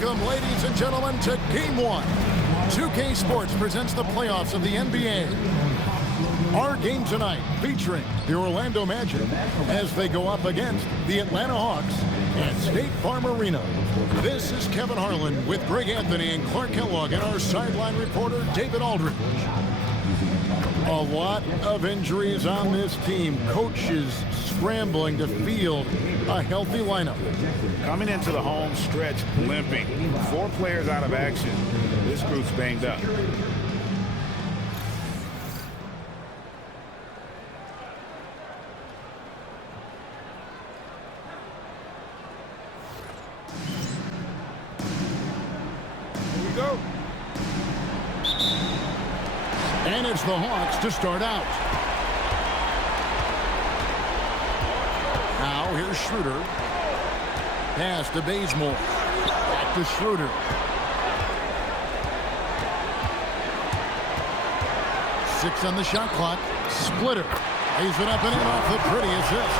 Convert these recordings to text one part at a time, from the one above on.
Welcome, ladies and gentlemen, to Game 1. 2K Sports presents the playoffs of the NBA. Our game tonight featuring the Orlando Magic as they go up against the Atlanta Hawks at State Farm Arena. This is Kevin Harlan with Greg Anthony and Clark Kellogg and our sideline reporter, David Aldridge. A lot of injuries on this team. Coaches scrambling to field a healthy lineup. Coming into the home stretch limping. 4 players out of action. This group's banged up. Here we go. And it's the Hawks to start out. Now here's Schroeder. Pass to Bazemore. Back to Schroeder. Six on the shot clock. Splitter. Lays it up and in off the pretty assist.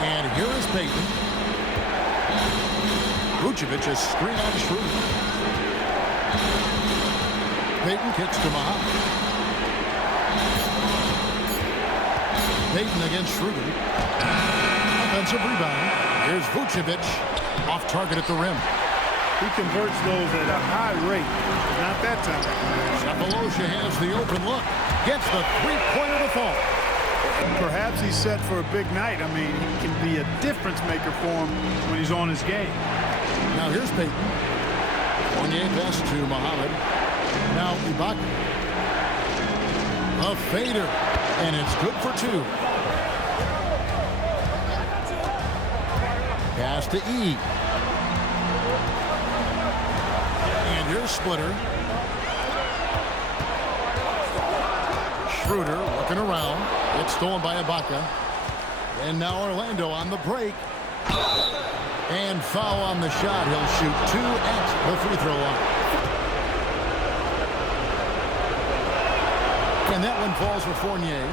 And here is Payton. Vucevic is screen on Schroeder. Payton kicks to Muhammad. Payton against Schroeder. Offensive rebound. Here's Vucevic. Off target at the rim. He converts those at a high rate. Not that time. Cephalosha has the open look. Gets the three-pointer to fall. Perhaps he's set for a big night. I mean, he can be a difference maker for him when he's on his game. Now here's Payton. Fournier pass to Muhammad. Now Ibaka. A fader. And it's good for 2. Pass to E. And here's Splitter. Schroeder looking around. It's stolen by Ibaka. And now Orlando on the break. And foul on the shot. He'll shoot 2 at the free throw line. And that one falls for Fournier.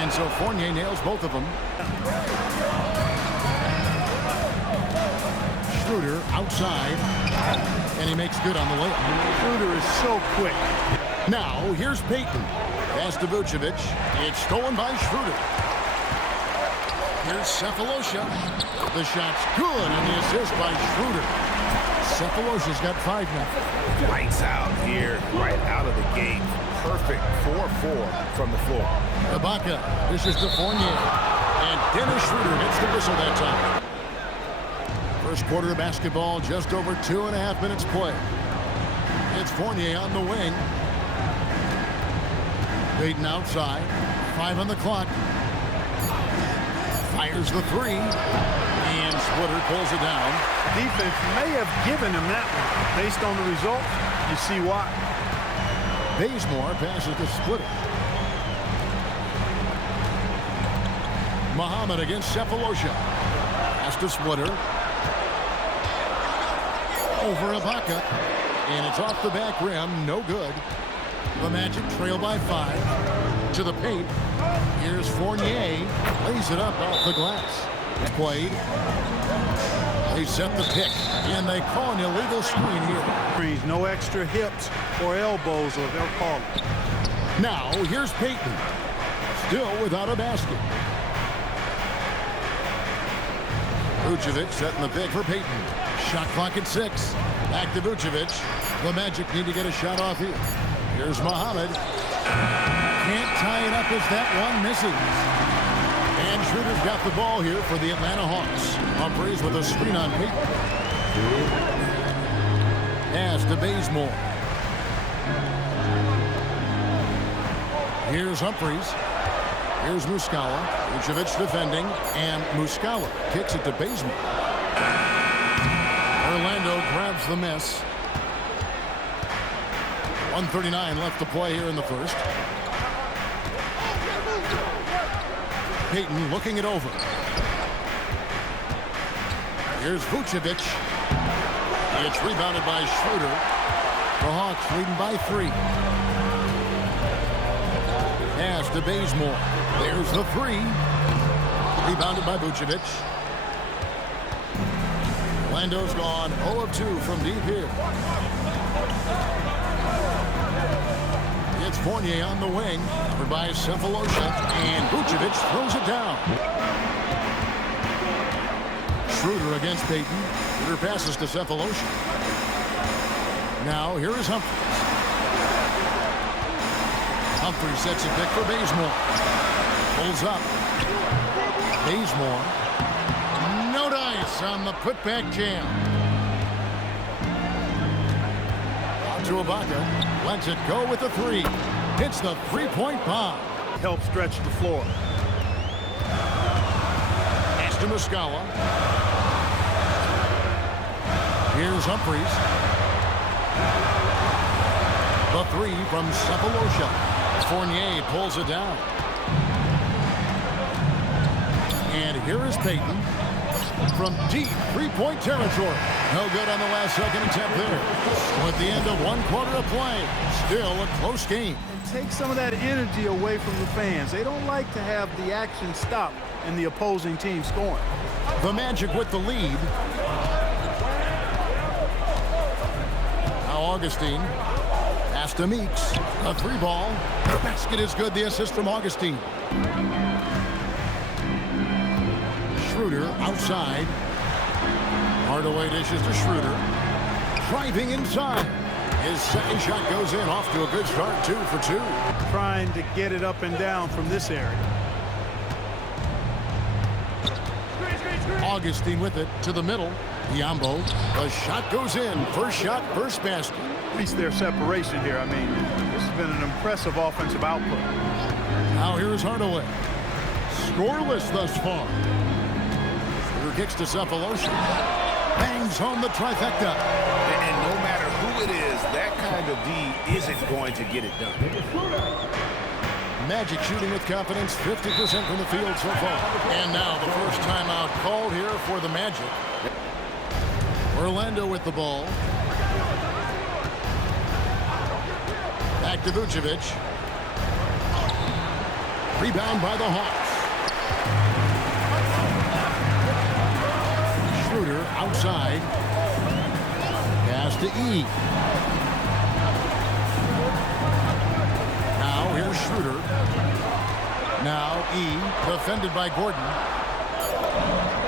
And so Fournier nails both of them. Schroeder outside. And he makes good on the layup. Schroeder is so quick. Now, here's Payton. Pass to Vucevic. It's stolen by Schroeder. Here's Cephalosha. The shot's good, and the assist by Schroeder. Cephalosha's got 5 now. Lights out here, right out of the gate. Perfect 4-4 from the floor. Ibaka, this is to Fournier. And Dennis Schroeder hits the whistle that time. First quarter of basketball, just over 2.5 minutes play. It's Fournier on the wing. Payton outside. 5 on the clock. Fires the 3. And Splitter pulls it down. Defense may have given him that one. Based on the result, you see why. Bazemore passes to Splitter. Muhammad against Cephalosha. Pass to Splitter. Over Ibaka. And it's off the back rim. No good. The Magic trail by 5. To the paint. Here's Fournier. Lays it up off the glass. Played. They set the pick. And they call an illegal screen here. No extra hips or elbows, or they'll call it. Now, here's Payton. Still without a basket. Vucevic setting the pick for Payton. Shot clock at 6. Back to Vucevic. The Magic need to get a shot off here. Here's Muhammad. Can't tie it up as that one misses. And Schroeder's got the ball here for the Atlanta Hawks. Humphries with a screen on Payton. Pass to Bazemore. Here's Humphries. Here's Muscala. Vucevic defending. And Muscala kicks it to Bazemore. Orlando grabs the miss. 1:39 left to play here in the first. Payton looking it over. Here's Vucevic. It's rebounded by Schroeder. The Hawks leading by 3. Pass to Bazemore. There's the 3. Rebounded by Vucevic. Orlando's gone 0 of 2 from deep here. It's Fournier on the wing, covered by Cephalosha, and Vucevic throws it down. Schroeder against Payton. Schroeder passes to Cephalosha. Now here is Humphries. Humphries sets a pick for Bazemore. Pulls up. Bazemore. No dice on the putback jam. Out to Ibaka. Lets it go with the three. Hits the three-point bomb. Help stretch the floor. Pass to Muscala. Here's Humphries. The three from Cephalosha. Fournier pulls it down. And here is Payton from deep three-point territory. No good on the last second attempt there. So at the end of one quarter of play, still a close game. And take some of that energy away from the fans. They don't like to have the action stop and the opposing team scoring. The Magic with the lead. Now Augustine. Pass to Meeks. A three ball. The basket is good. The assist from Augustine. Schroeder outside. Hardaway dishes to Schroeder. Driving inside. His second shot goes in. Off to a good start. 2 for 2. Trying to get it up and down from this area. Augustine with it to the middle. Diambo. The shot goes in. First shot, first basket. At least their separation here. I mean, this has been an impressive offensive output. Now here's Hardaway. Scoreless thus far. Schroeder kicks to Cephalosha. Bangs home the trifecta. And no matter who it is, that kind of D isn't going to get it done. Magic shooting with confidence, 50% from the field so far. And now the first timeout called here for the Magic. Orlando with the ball. Back to Vucevic. Rebound by the Hawks. Schroeder outside. Pass to E. Now here's Schroeder. Now E, defended by Gordon.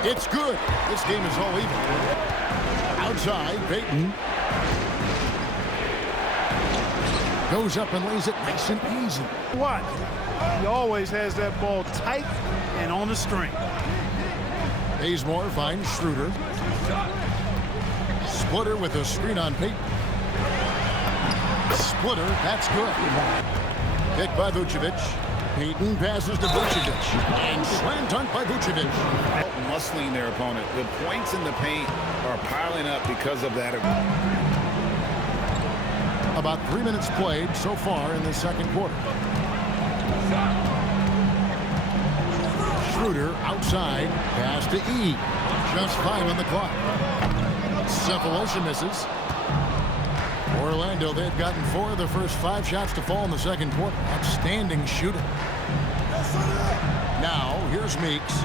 It's good. This game is all even. Outside, Payton. Goes up and lays it nice and easy. What? He always has that ball tight and on the string. Bazemore finds Schroeder. Splitter with a screen on Payton. Splitter, that's good. Pick by Vucevic. Payton passes to Vucevic. And slam dunk by Vucevic. Muscling their opponent. The points in the paint are piling up because of that. About 3 minutes played so far in the second quarter. Schroeder outside. Pass to E. Just 5 on the clock. Cephalosha misses. Orlando, they've gotten 4 of the first 5 shots to fall in the second quarter. Outstanding shooting. Now, here's Meeks.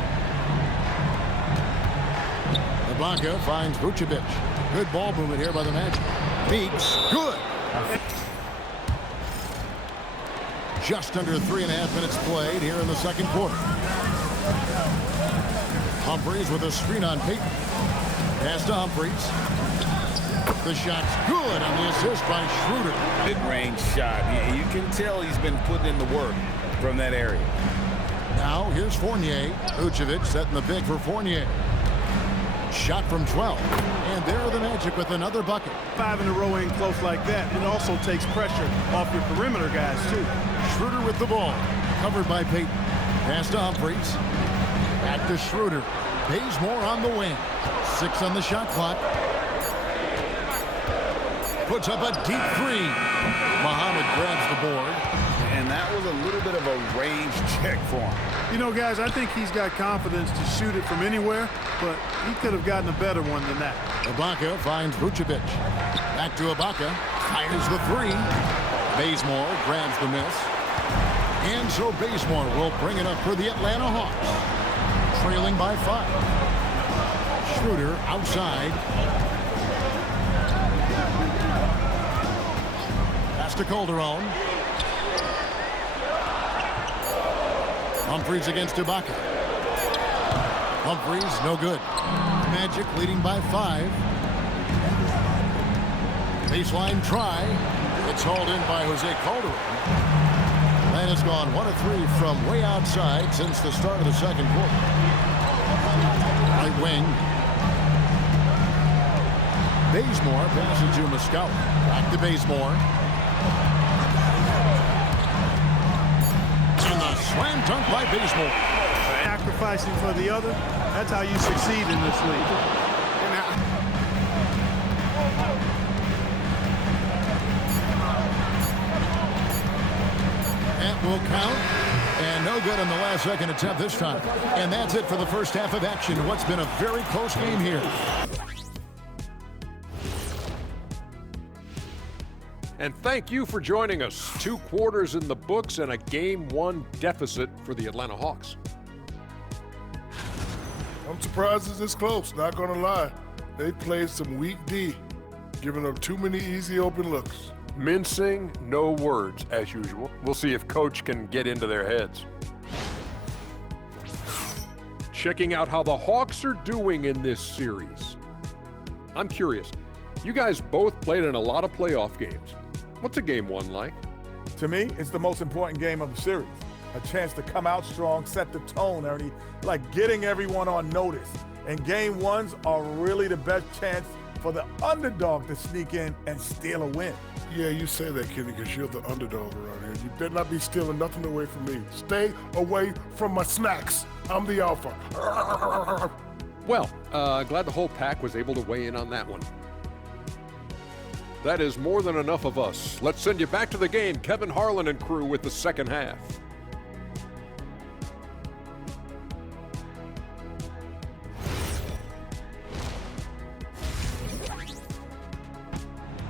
Ibaka finds Vucevic. Good ball movement here by the Magic. Meeks, good. Just under 3.5 minutes played here in the second quarter. Humphries with a screen on Payton. Pass to Humphries. The shot's good on the assist by Schroeder. Mid-range shot. You can tell he's been putting in the work from that area. Now here's Fournier. Vucevic setting the pick for Fournier. Shot from 12. And there are the Magic with another bucket. 5 in a row in close like that. It also takes pressure off your perimeter guys, too. Schroeder with the ball. Covered by Payton. Pass to Humphries. Back to Schroeder. Bazemore on the wing. 6 on the shot clock. Puts up a deep three. Muhammad grabs the board. And that was a little bit of a range check for him. You know, guys, I think he's got confidence to shoot it from anywhere, but he could have gotten a better one than that. Ibaka finds Vucevic. Back to Ibaka. Fires the three. Bazemore grabs the miss. And so Bazemore will bring it up for the Atlanta Hawks. Trailing by 5. Schroeder outside. Pass to Calderon. Humphries against Ibaka. Humphries, no good. Magic leading by 5. Baseline try. It's hauled in by Jose Calderon. Man has gone 1 of 3 from way outside since the start of the second quarter. Right wing. Bazemore passes to Muscala. Back to Bazemore. And the slam dunk by Bazemore. Sacrificing for the other, that's how you succeed in this league. That will count. And no good on the last second attempt this time. And that's it for the first half of action. What's been a very close game here. And thank you for joining us. 2 quarters in the books and a Game 1 deficit for the Atlanta Hawks. I'm surprised it's this close, not gonna lie. They played some weak D, giving up too many easy open looks. Mincing, no words, as usual. We'll see if Coach can get into their heads. Checking out how the Hawks are doing in this series. I'm curious. You guys both played in a lot of playoff games. What's a Game 1 like? To me, it's the most important game of the series. A chance to come out strong, set the tone, Ernie, like getting everyone on notice. And Game 1s are really the best chance for the underdog to sneak in and steal a win. Yeah, you say that, Kenny, because you're the underdog around here. You better not be stealing nothing away from me. Stay away from my snacks. I'm the alpha. Well, glad the whole pack was able to weigh in on that one. That is more than enough of us. Let's send you back to the game. Kevin Harlan and crew with the second half.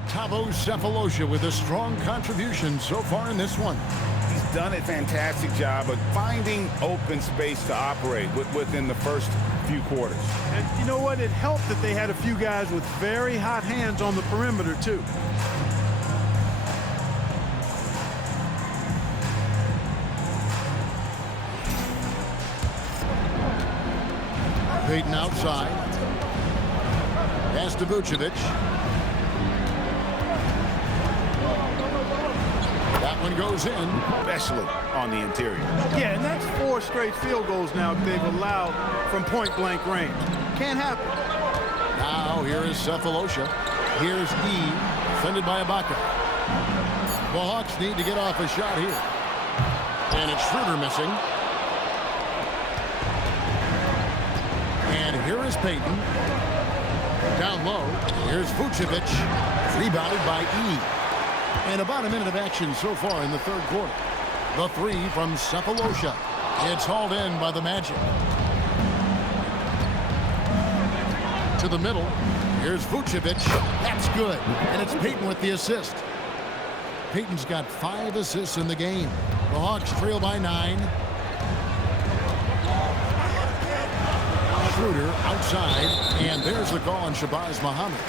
Thabo Sefolosha with a strong contribution so far in this one. He's done a fantastic job of finding open space to operate within the first few quarters. And you know what? It helped that they had a few guys with very hot hands on the perimeter, too. Payton outside. Pass to Vucevic. That one goes in. Especially on the interior. Yeah, and that's 4 straight field goals now they've allowed from point-blank range. Can't happen. Now here is Sefolosha. Here's E, defended by Ibaka. The Hawks need to get off a shot here. And it's Schroeder missing. And here is Payton. Down low. Here's Vucevic. Rebounded by E. And about a minute of action so far in the third quarter. The 3 from Sefolosha. It's hauled in by the Magic. To the middle. Here's Vucevic. That's good. And it's Payton with the assist. Payton's got 5 assists in the game. The Hawks trail by 9. Schroeder outside. And there's the call on Shabazz Muhammad.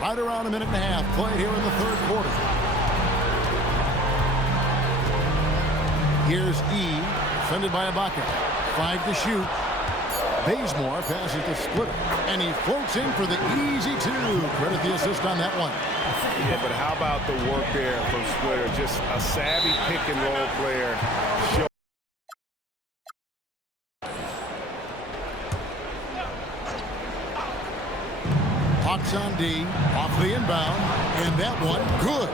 Right around a minute and a half played here in the third quarter. Here's E, defended by Ibaka. 5 to shoot. Bazemore passes to Splitter, and he floats in for the easy 2. Credit the assist on that one. Yeah, but how about the work there from Splitter? Just a savvy pick-and-roll player. Hawks on D, off the inbound, and that one good.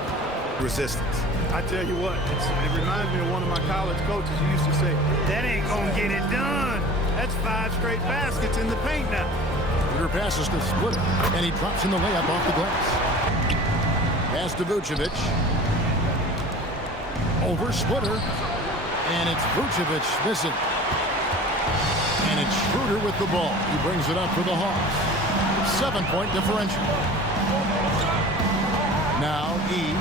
Resistance. I tell you what, it reminds me of one of my college coaches who used to say, that ain't gonna get it done. That's 5 straight baskets in the paint now. Splitter passes to Splitter, and he drops in the layup off the glass. Pass to Vucevic. Over Splitter, and it's Vucevic missing. And it's Schroeder with the ball. He brings it up for the Hawks. 7-point differential. Now E.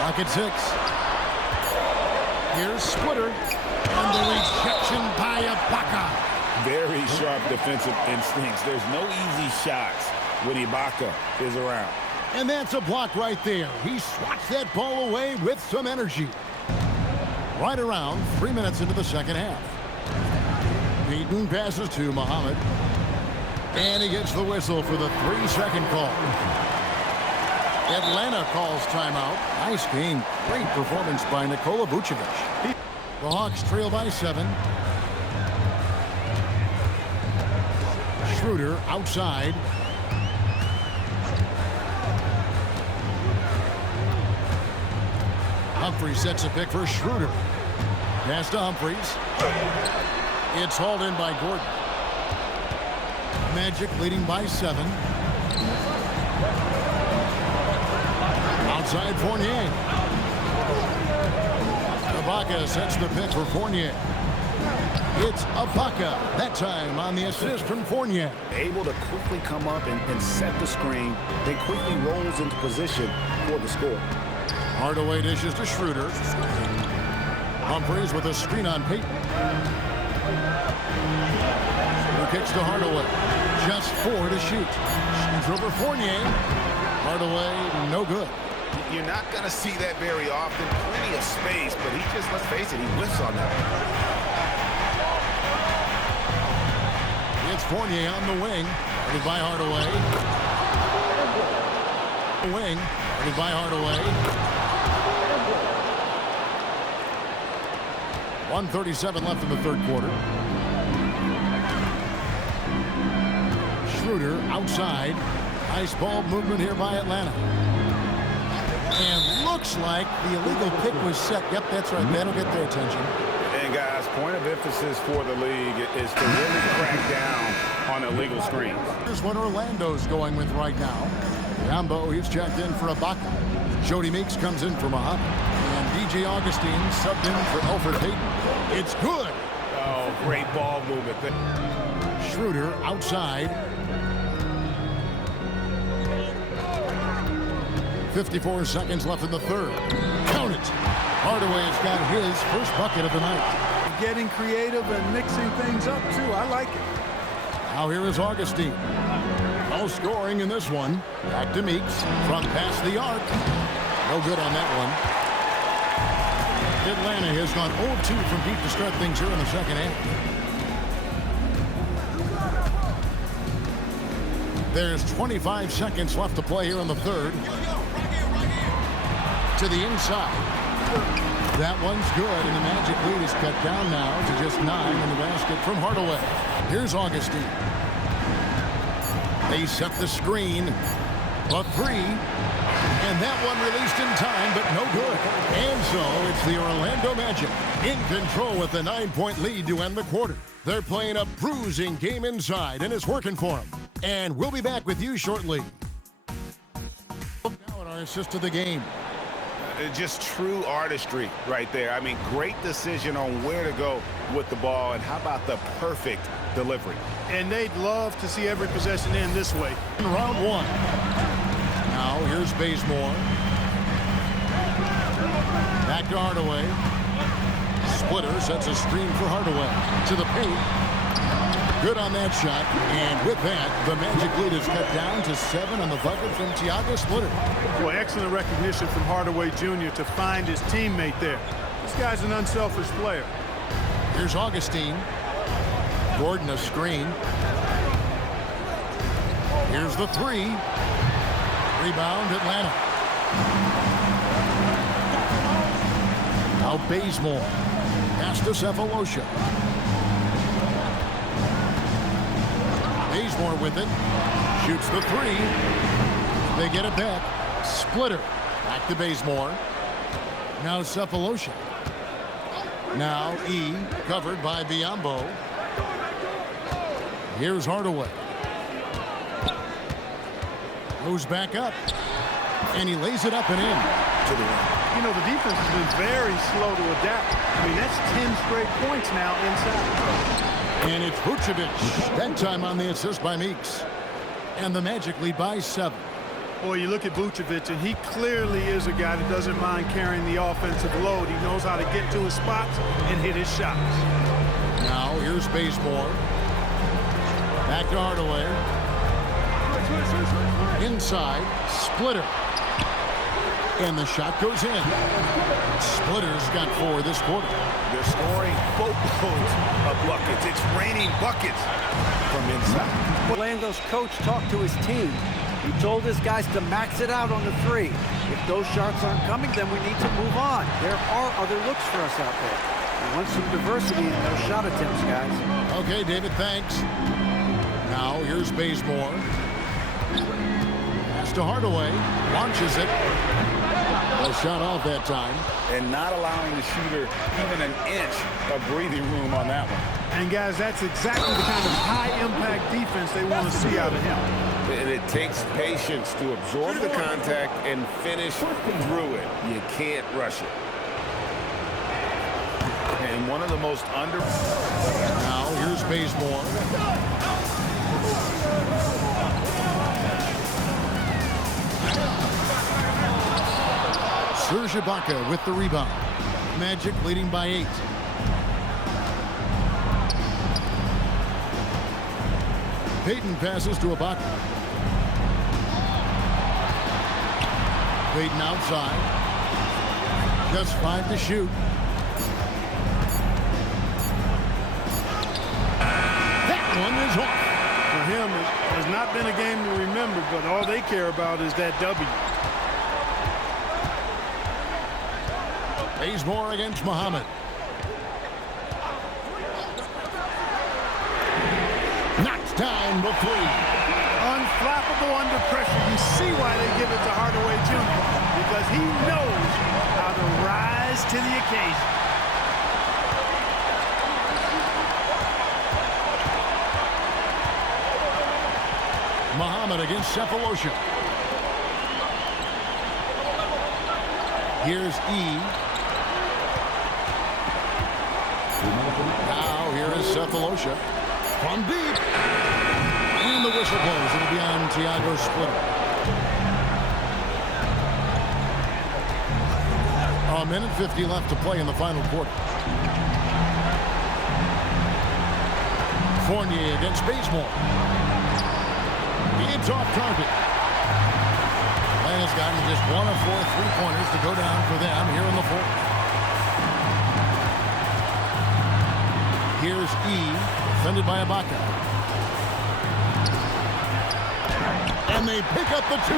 Rocket 6. Here's Splitter. And the rejection by Ibaka. Very sharp defensive instincts. There's no easy shots when Ibaka is around. And that's a block right there. He swats that ball away with some energy. Right around 3 minutes into the second half. Beaton passes to Muhammad. And he gets the whistle for the 3-second call. Atlanta calls timeout. Nice game. Great performance by Nikola Vucevic. The Hawks trail by 7. Schroeder outside. Humphries sets a pick for Schroeder. Pass to Humphries. It's hauled in by Gordon. Magic leading by 7. Outside Fournier. Ibaka sets the pick for Fournier. It's Ibaka. That time on the assist from Fournier. Able to quickly come up and set the screen, then quickly rolls into position for the score. Hardaway dishes to Schroeder. Humphries with a screen on Payton. Who kicks to Hardaway. Just 4 to shoot. Shoots over Fournier. Hardaway, no good. You're not going to see that very often. Plenty of space, but he just, let's face it, he whiffs on that. It's Fournier on the wing. Guarded by Hardaway. Wing. Guarded by Hardaway. 1:37 left in the third quarter. Schroeder outside. Nice ball movement here by Atlanta. And looks like the illegal pick was set. Yep, that's right. That'll get their attention. And guys, point of emphasis for the league is to really crack down on illegal screens. Here's what Orlando's going with right now. Rambo, he's checked in for Ibaka. Jody Meeks comes in for Muhammad. And DJ Augustine subbed in for Elfrid Payton. It's good. Oh, great ball movement. Schroeder outside. 54 seconds left in the third. Count it. Hardaway has got his first bucket of the night. Getting creative and mixing things up, too. I like it. Now here is Augustine. No scoring in this one. Back to Meeks. From past the arc. No good on that one. Atlanta has gone 0-2 from deep to start things here in the second half. There's 25 seconds left to play here in the third. To the inside. That one's good, and the Magic lead is cut down now to just 9 in the basket from Hardaway. Here's Augustine. They set the screen. A 3. And that one released in time, but no good. And so it's the Orlando Magic in control with a 9-point lead to end the quarter. They're playing a bruising game inside, and it's working for them. And we'll be back with you shortly. Now at our assist of the game. Just true artistry right there. I mean, great decision on where to go with the ball, and how about the perfect delivery? And they'd love to see every possession end this way. In round 1. Now here's Bazemore. Back to Hardaway. Splitter sets a screen for Hardaway. To the paint. Good on that shot. And with that, the Magic lead is cut down to 7 on the bucket from Thiago Splitter. Boy, excellent recognition from Hardaway Jr. to find his teammate there. This guy's an unselfish player. Here's Augustine. Gordon a screen. Here's the 3. Rebound Atlanta. Now Bazemore. Pass to Cephalosha. Bazemore with it. Shoots the 3. They get it back. Splitter. Back to Bazemore. Now Cephalosha. Now E. Covered by Biyombo. Here's Hardaway. Goes back up. And he lays it up and in. To the rim. You know, the defense has been very slow to adapt. I mean, that's 10 straight points now inside. And it's Vucevic. That time on the assist by Meeks. And the Magic lead by 7. Boy, you look at Vucevic, and he clearly is a guy that doesn't mind carrying the offensive load. He knows how to get to his spots and hit his shots. Now here's Bazemore. Back to Hardaway. Inside, Splitter. And the shot goes in. Splitter's got 4 this quarter. They're scoring boatloads of buckets. It's raining buckets from inside. Orlando's coach talked to his team. He told his guys to max it out on the 3. If those shots aren't coming, then we need to move on. There are other looks for us out there. We want some diversity in those shot attempts, guys. Okay, David, thanks. Now here's Bazemore. Pass to Hardaway. Launches it. A shot off that time. And not allowing the shooter even an inch of breathing room on that one. And, guys, that's exactly the kind of high-impact defense they want to see out of him. And it takes patience to absorb the contact and finish through it. You can't rush it. And one of the most under... Now here's Bazemore. Serge Ibaka with the rebound. Magic leading by 8. Payton passes to Ibaka. Payton outside. Just 5 to shoot. That one is off. For him, it has not been a game to remember, but all they care about is that W. Bazemore against Muhammad. Knocks down the 3. Unflappable under pressure. You see why they give it to Hardaway Jr. Because he knows how to rise to the occasion. Muhammad against Cephalosha. Here's E. Now here is Cephalosha from deep. And the whistle blows. It'll be on Thiago Splitter. A minute 50 left to play in the final quarter. Fournier against Bazemore. It's off target. Atlanta's gotten just 1 of 4 3-pointers to go down for them here in the fourth. Here's E, defended by Ibaka. And they pick up the 2.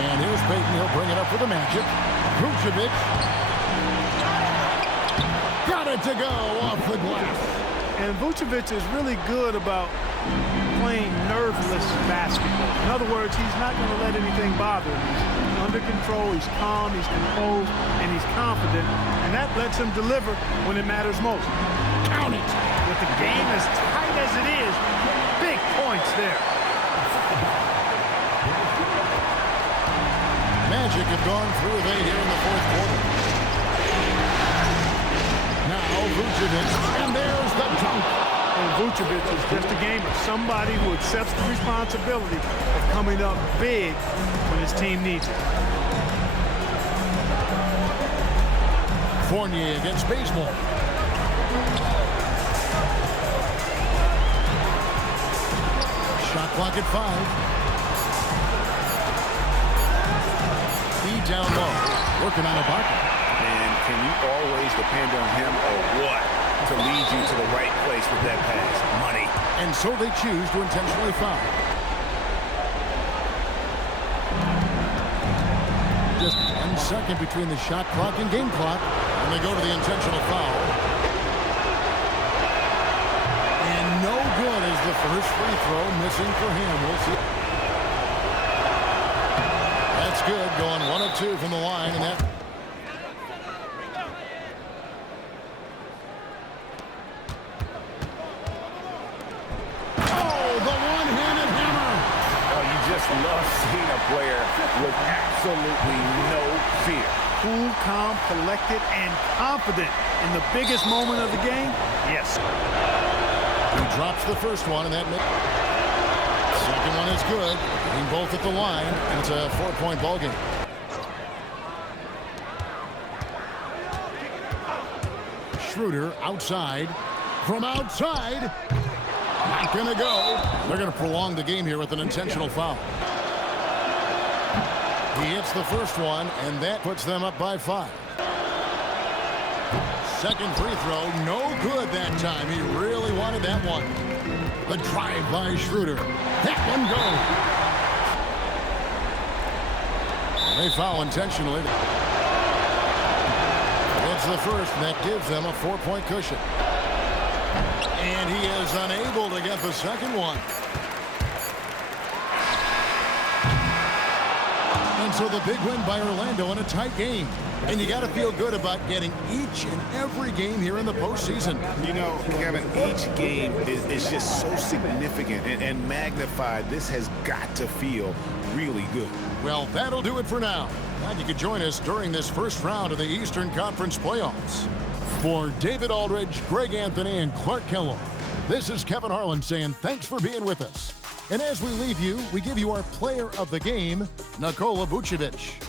And here's Payton. He'll bring it up for the Magic. Vucevic. Got it to go off the glass. And Vucevic is really good about playing nerveless basketball. In other words, he's not going to let anything bother him. He's under control, he's calm, he's composed, and he's confident. And that lets him deliver when it matters most. Count it. With the game as tight as it is, big points there. Magic have gone through with 8 here in the fourth quarter. Now Vucevic, and there's the dunk. And Vucevic is just a gamer, somebody who accepts the responsibility of coming up big when his team needs it. Fournier against Bazemore. Shot clock at 5. Down low, working on Ibaka. And can you always depend on him or what to lead you to the right place with that pass? Money. And so they choose to intentionally foul. Just 1 second between the shot clock and game clock, and they go to the intentional foul. And no good as the first free throw missing for him. We'll see. That's good, going 1 of 2 from the line, and that. Oh, the one-handed hammer. Oh, you just love seeing a player with absolutely no fear. Cool, calm, collected, and confident in the biggest moment of the game. Yes. He drops the first one, and that second one is good. Being both at the line, and it's a 4-point ball game. Schroeder outside. From outside. Not going to go. They're going to prolong the game here with an intentional foul. He hits the first one, and that puts them up by 5. Second free throw, no good that time. He really wanted that one. The drive by Schroeder. That one goes. They foul intentionally. It's the first, and that gives them a 4-point cushion. And he is unable to get the second one. And so the big win by Orlando in a tight game. And you got to feel good about getting each and every game here in the postseason. You know, Kevin, each game is just so significant and magnified. This has got to feel really good. Well, that'll do it for now. Glad you could join us during this first round of the Eastern Conference playoffs. For David Aldridge, Greg Anthony, and Clark Kellogg, this is Kevin Harlan saying thanks for being with us. And as we leave you, we give you our player of the game, Nikola Vucevic.